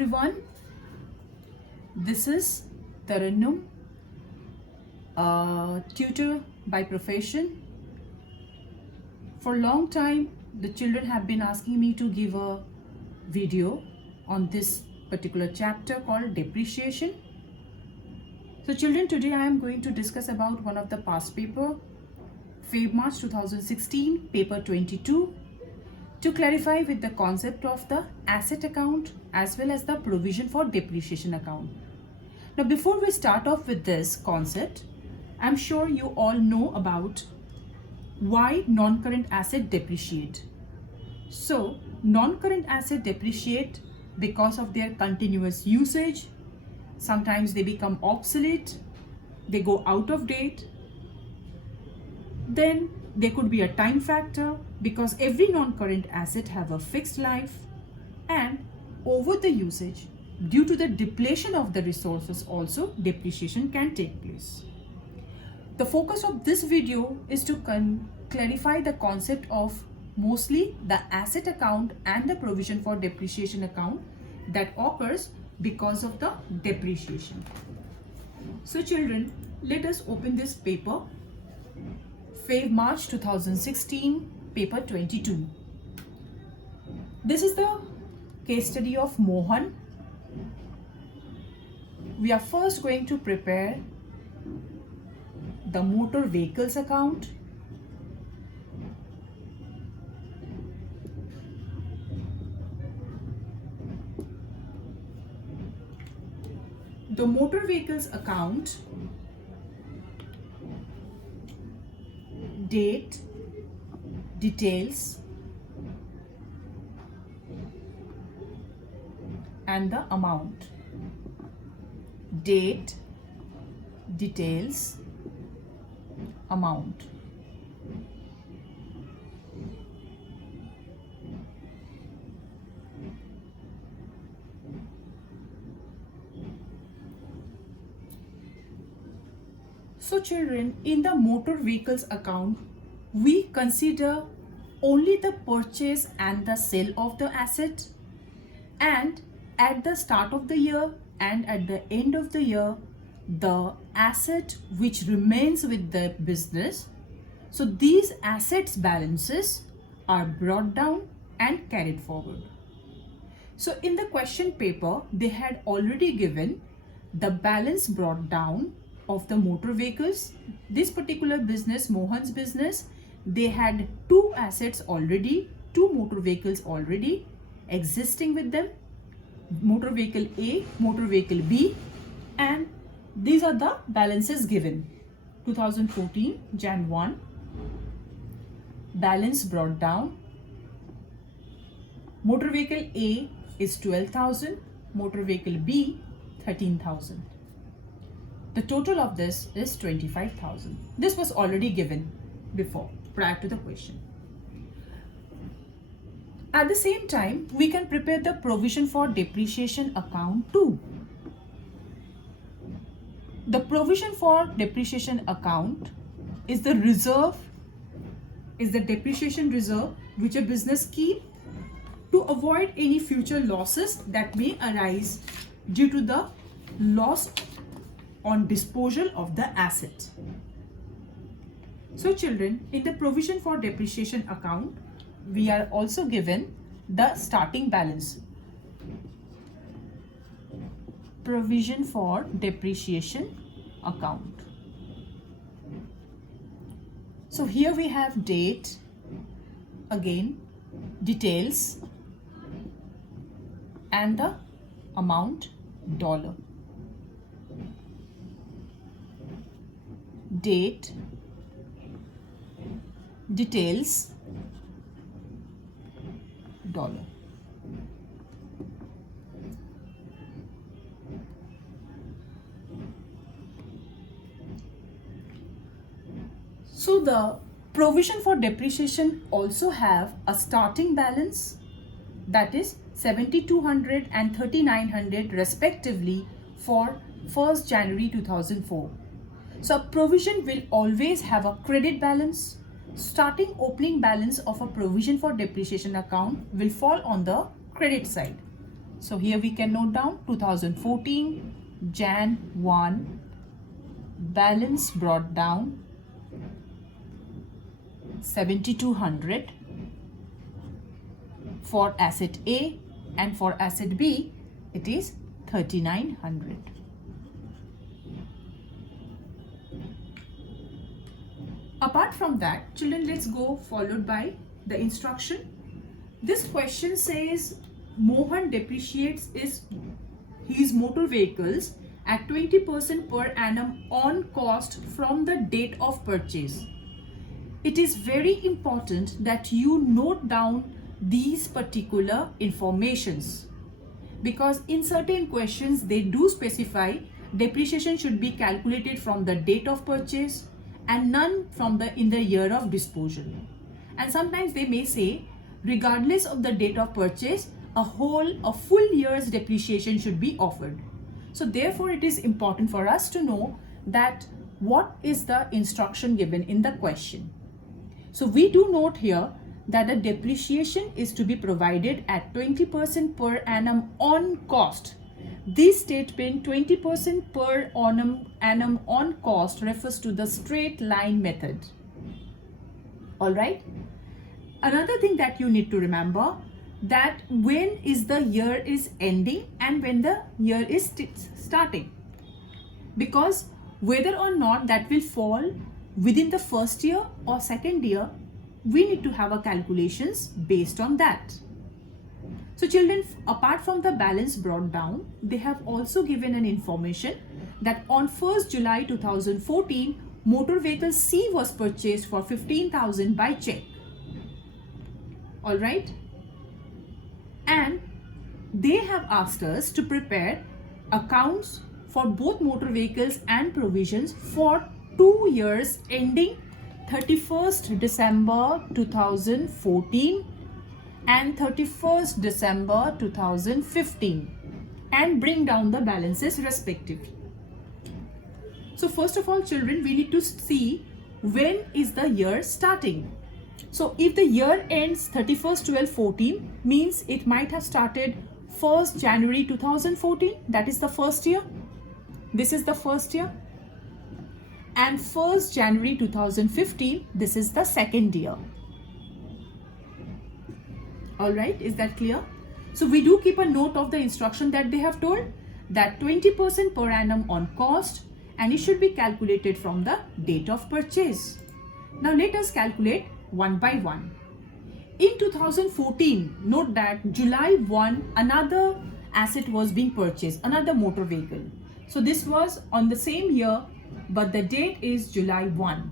everyone. This is Tarannum, a tutor by profession. For a long time, the children have been asking me to give a video on this particular chapter called depreciation. So children, today I am going to discuss about one of the past paper, Feb March 2016, paper 22, to clarify with the concept of the asset account as well as the provision for depreciation account. Now before we start off with this concept, I'm sure you all know about why non-current asset depreciate. So non-current asset depreciate because of their continuous usage. Sometimes they become obsolete, they go out of date. Then there could be a time factor because every non-current asset have a fixed life, and over the usage due to the depletion of the resources also depreciation can take place. The focus of this video is to clarify the concept of mostly the asset account and the provision for depreciation account that occurs because of the depreciation. So children, let us open this paper, Feb March 2016, paper 22. This is the case study of Mohan. We are first going to prepare the motor vehicles account. The motor vehicles account, date, details, and the amount. Date, details, amount. So children, in the motor vehicles account, we consider only the purchase and the sale of the asset, and at the start of the year and at the end of the year, the asset which remains with the business. So these assets balances are brought down and carried forward. So in the question paper, they had already given the balance brought down of the motor vehicles. This particular business, Mohan's business, they had two assets already, two motor vehicles already existing with them, motor vehicle A, motor vehicle B, and these are the balances given. 2014 Jan 1, balance brought down. Motor vehicle A is 12,000, motor vehicle B 13,000. The total of this is 25,000. This was already given before, prior to the question. At the same time, we can prepare the provision for depreciation account too. The provision for depreciation account is the reserve, is the depreciation reserve which a business keep to avoid any future losses that may arise due to the loss on disposal of the asset. So children, in the provision for depreciation account, we are also given the starting balance. Provision for depreciation account. So here we have date, again details, and the amount dollar. Date, details, dollar. So the provision for depreciation also have a starting balance, that is 7,200 and 3,900 respectively for 1st January 2004. So a provision will always have a credit balance. Starting opening balance of a provision for depreciation account will fall on the credit side. So here we can note down 2014 Jan 1, balance brought down 7200 for asset A, and for asset B it is 3900. Apart from that, children, let's go followed by the instruction. This question says Mohan depreciates his motor vehicles at 20% per annum on cost from the date of purchase. It is very important that you note down these particular informations, because in certain questions they do specify depreciation should be calculated from the date of purchase and none from in the year of disposal. And sometimes they may say regardless of the date of purchase, a full year's depreciation should be offered. So therefore it is important for us to know that what is the instruction given in the question. So we do note here that the depreciation is to be provided at 20% per annum on cost. This statement 20% per annum on cost refers to the straight line method. All right. Another thing that you need to remember, that when is the year is ending and when the year is starting, because whether or not that will fall within the first year or second year, we need to have a calculations based on that. So children, apart from the balance brought down, they have also given an information that on 1st July 2014, motor vehicle C was purchased for 15,000 by check. All right. And they have asked us to prepare accounts for both motor vehicles and provisions for 2 years ending 31st December 2014 and 31st December 2015, and bring down the balances respectively. So first of all, children, we need to see when is the year starting. So if the year ends 31st 12/14, means it might have started 1st January 2014, that is the first year. This is the first year. And 1st January 2015, this is the second year. All right, is that clear? So we do keep a note of the instruction that they have told, that 20% per annum on cost, and it should be calculated from the date of purchase. Now let us calculate one by one. In 2014, note that July 1, another asset was being purchased, another motor vehicle. So this was on the same year, but the date is July 1.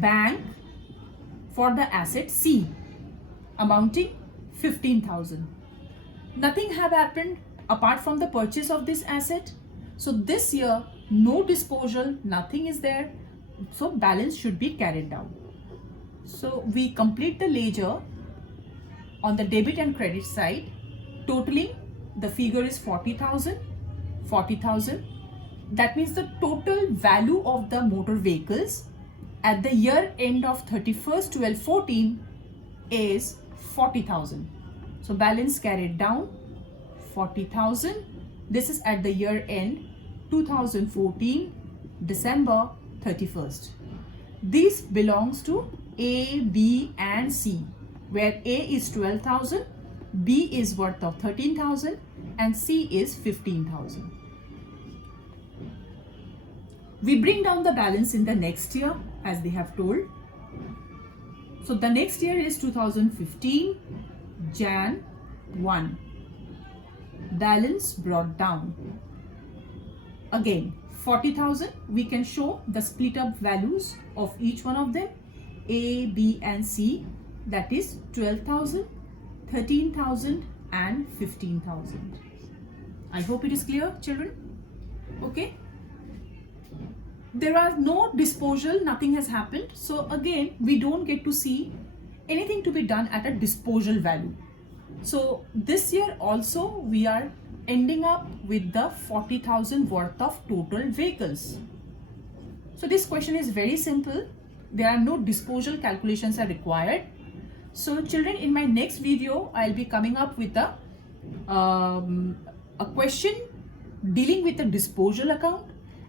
Bank for the asset C, amounting 15,000. Nothing have happened apart from the purchase of this asset. So this year, no disposal, nothing is there. So balance should be carried down. So we complete the ledger on the debit and credit side, totaling the figure is 40,000. That means the total value of the motor vehicles at the year end of 31st 12/14 is 40,000. So balance carried down 40,000. This is at the year end 2014 December 31st. This belongs to A, B and C, where A is 12,000, B is worth of 13,000 and C is 15,000. We bring down the balance in the next year as they have told. So the next year is 2015 Jan 1. Balance brought down. Again 40,000. We can show the split up values of each one of them. A, B and C, that is 12,000, 13,000 and 15,000. I hope it is clear, children. Okay. There are no disposal, nothing has happened. So again, we don't get to see anything to be done at a disposal value. So this year also we are ending up with the 40,000 worth of total vehicles. So this question is very simple. There are no disposal calculations are required. So children, in my next video, I'll be coming up with the a question dealing with the disposal account,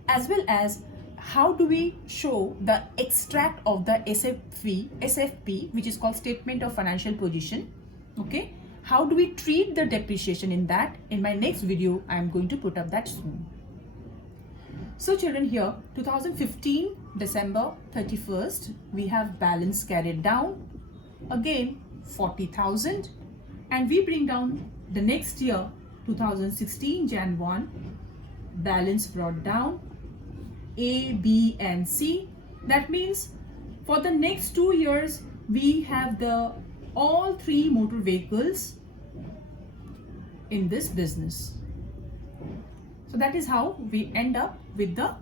as well as how do we show the extract of the SFP, which is called Statement of Financial Position. Okay, how do we treat the depreciation in that? In my next video, I am going to put up that soon. So children, here 2015 December 31st, we have balance carried down again 40,000, and we bring down the next year 2016 Jan 1, balance brought down A, B and C. That means for the next 2 years we have the all 3 motor vehicles in this business. So that is how we end up with the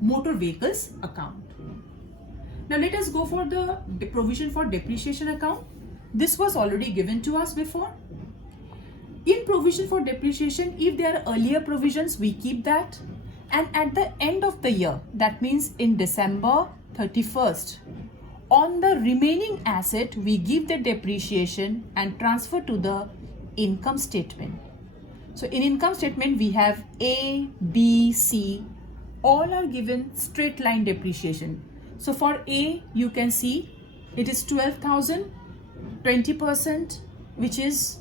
motor vehicles account. Now let us go for the provision for depreciation account. This was already given to us before. In provision for depreciation, if there are earlier provisions, we keep that. And at the end of the year, that means in December 31st, on the remaining asset, we give the depreciation and transfer to the income statement. So in income statement, we have A, B, C, all are given straight line depreciation. So for A, you can see it is 12,000, 20%, which is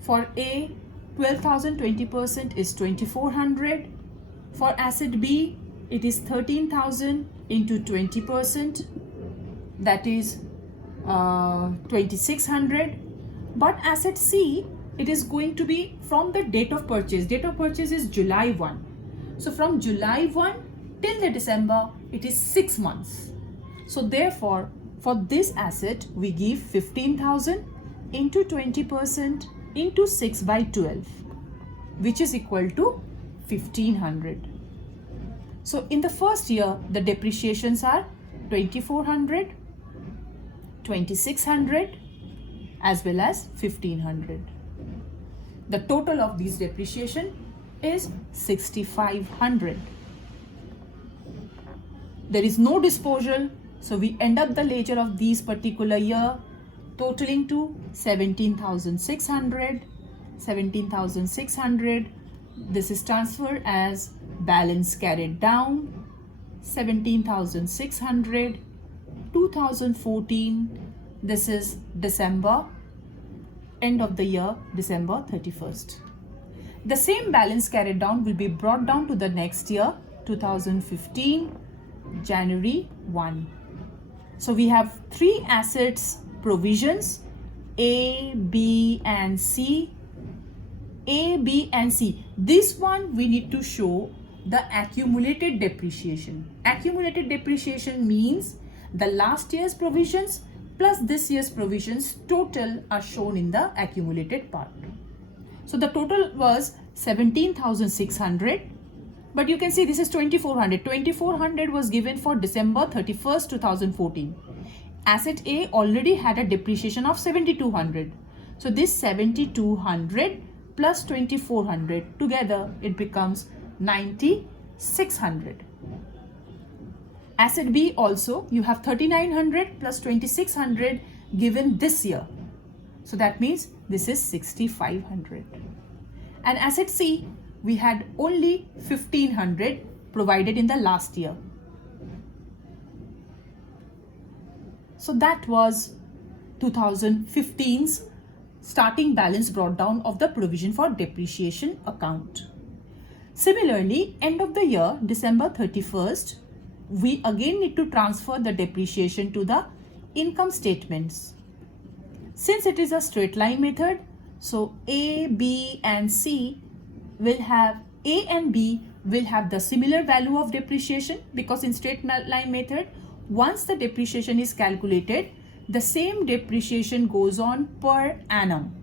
for A, 12,000, 20% is 2,400. For asset B, it is 13,000 into 20%, that is 2,600. But asset C, it is going to be from the date of purchase. Date of purchase is July 1. So from July 1 till the December, it is 6 months. So therefore, for this asset, we give 15,000 into 20% into 6 by 12, which is equal to 1,500. So in the first year, the depreciations are 2,400, 2,600 as well as 1,500. The total of these depreciation is 6,500. There is no disposal, so we end up the ledger of these particular year totaling to 17,600. 17,600. This is transferred as balance carried down 17,600. 2014. This is December, end of the year, December 31st. The same balance carried down will be brought down to the next year, 2015, January 1. So we have 3 assets provisions, A, B and C. A, B and C. This one we need to show the accumulated depreciation. Accumulated depreciation means the last year's provisions plus this year's provisions total are shown in the accumulated part. So the total was 17,600, but you can see this is 2,400. 2,400 was given for December 31st, 2014. Asset A already had a depreciation of 7,200. So this 7,200 plus 2,400 together, it becomes 9,600. Asset B also, you have 3,900 plus 2,600 given this year. So that means this is 6,500. And asset C, we had only 1,500 provided in the last year. So that was 2015's starting balance brought down of the provision for depreciation account. Similarly, end of the year, December 31st, we again need to transfer the depreciation to the income statements. Since it is a straight line method, so A, B and C will have, A and B will have the similar value of depreciation, because in straight line method, once the depreciation is calculated, the same depreciation goes on per annum.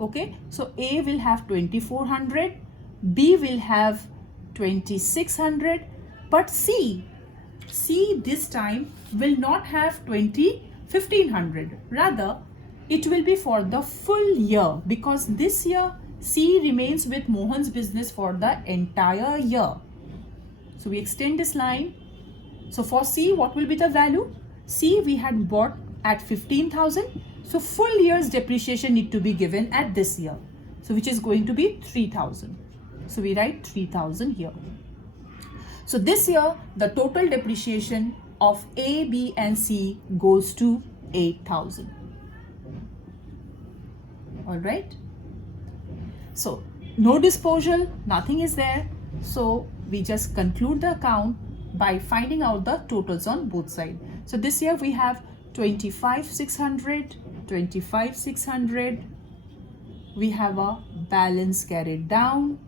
Okay, so A will have 2,400, B will have 2,600, but C this time will not have 1,500. Rather, it will be for the full year, because this year C remains with Mohan's business for the entire year. So we extend this line. So for C, what will be the value? C we had bought at 15,000. So full year's depreciation need to be given at this year. So which is going to be 3,000. So we write 3,000 here. So this year the total depreciation of A, B and C goes to 8,000. All right. So no disposal, nothing is there. So we just conclude the account by finding out the totals on both sides. So this year we have 25,600, 25,600. We have a balance carried down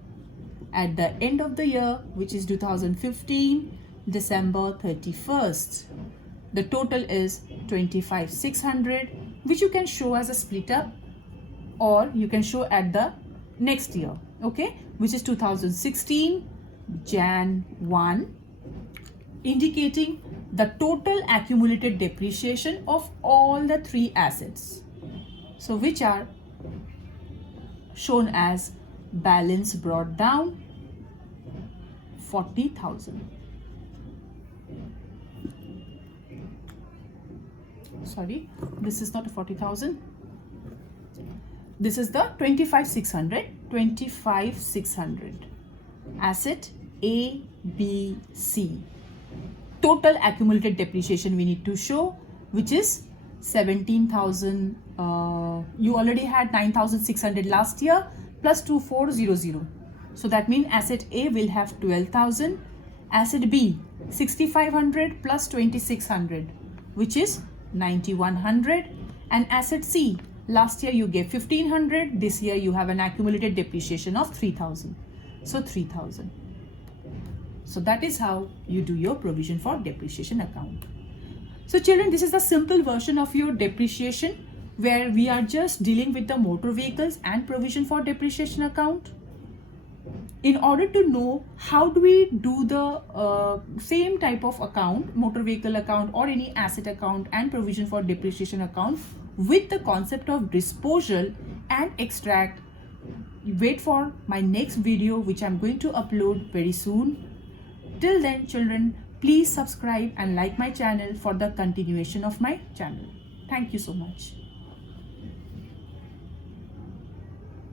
at the end of the year, which is 2015, December 31st. The total is 25,600, which you can show as a split up, or you can show at the next year, okay, which is 2016, Jan 1, indicating the total accumulated depreciation of all the three assets. So which are shown as balance brought down 40,000. Sorry, this is not 40,000. This is the 25,600, 25,600. Asset A, B, C. Total accumulated depreciation we need to show, which is 17,000. You already had 9,600 last year plus 2,400. So that means asset A will have 12,000. Asset B 6,500 plus 2,600, which is 9,100. And asset C, last year you gave 1,500. This year you have an accumulated depreciation of 3,000. So 3,000. So that is how you do your provision for depreciation account. So children, this is the simple version of your depreciation, where we are just dealing with the motor vehicles and provision for depreciation account. In order to know how do we do the same type of account, motor vehicle account or any asset account and provision for depreciation account with the concept of disposal and extract, wait for my next video, which I'm going to upload very soon. Till then, children, please subscribe and like my channel for the continuation of my channel. Thank you so much.